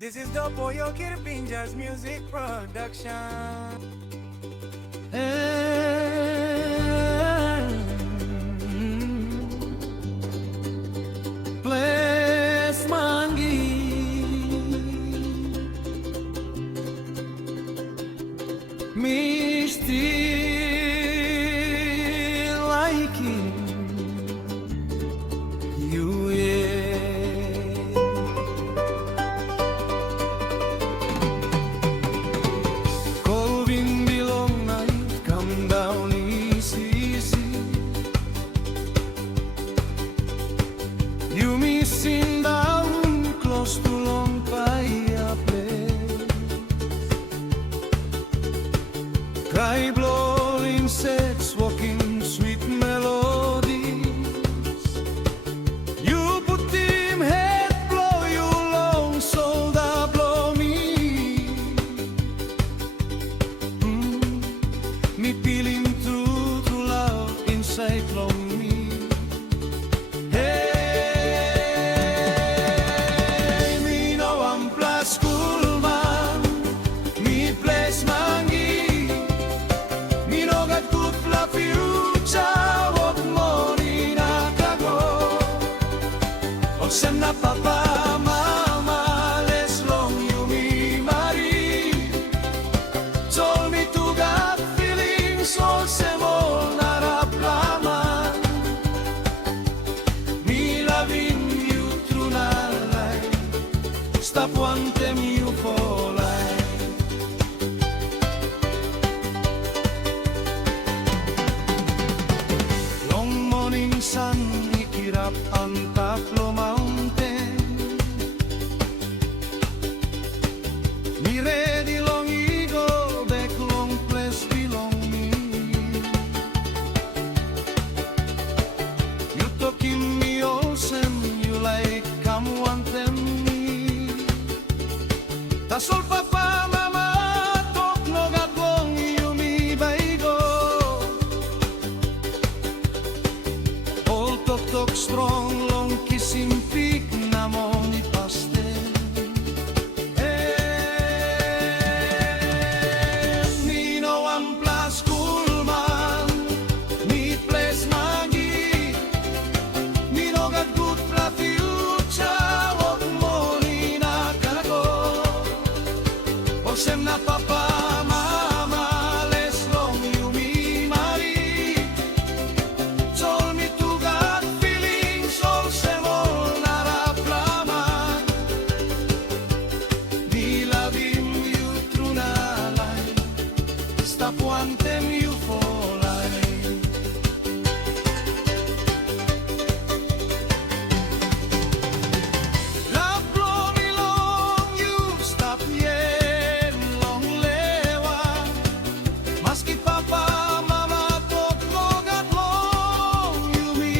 This is the Pollo Kirpinjas music production. Bless Mangi me still liking you, yeah. Cold wind below night, come down easy, easy. You missing down close to long fireplace. Sky blow insects walking sweet melodies. You put him head blow you long shoulder blow me. Me feeling true to love inside from me. Hey, me no one plus cool man. Me place Mangi. Me no got good la future. Wag mo rin nakago. Olsen na papa mama. Les long you me marry. Told me to got feelings. Olsen all naraplaman. Me loving you through na life. Stop wanting you for life. Long morning sun, ikirap ang Taplo Mountain. Me ready long eagle, back long place belong me. You talking me Olsen, you like come want them me. Tasol papa mama, talk no got long you me baigo. All talk talk strong, long kissing peak na mo ni pastel. Me no one plus cool man, me place Mangi. Me no got good for future, wag mo rin nakago. Olsen na papa mama, les long you me marry. Told me to got feelings, Olsen all naraplaman. Me loving you through na life. Stop wanting you for life. Love blow me long, you stop yen long lewa. Maski papa mama talk no got long you me.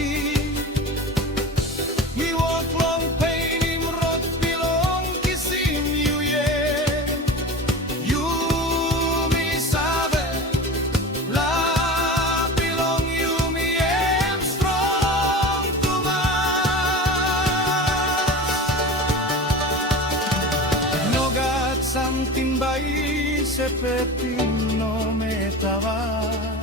Me walk long pain him road belong kissing you, yeah. You me sabe love belong you me am strong to no got something by sepetino me tava.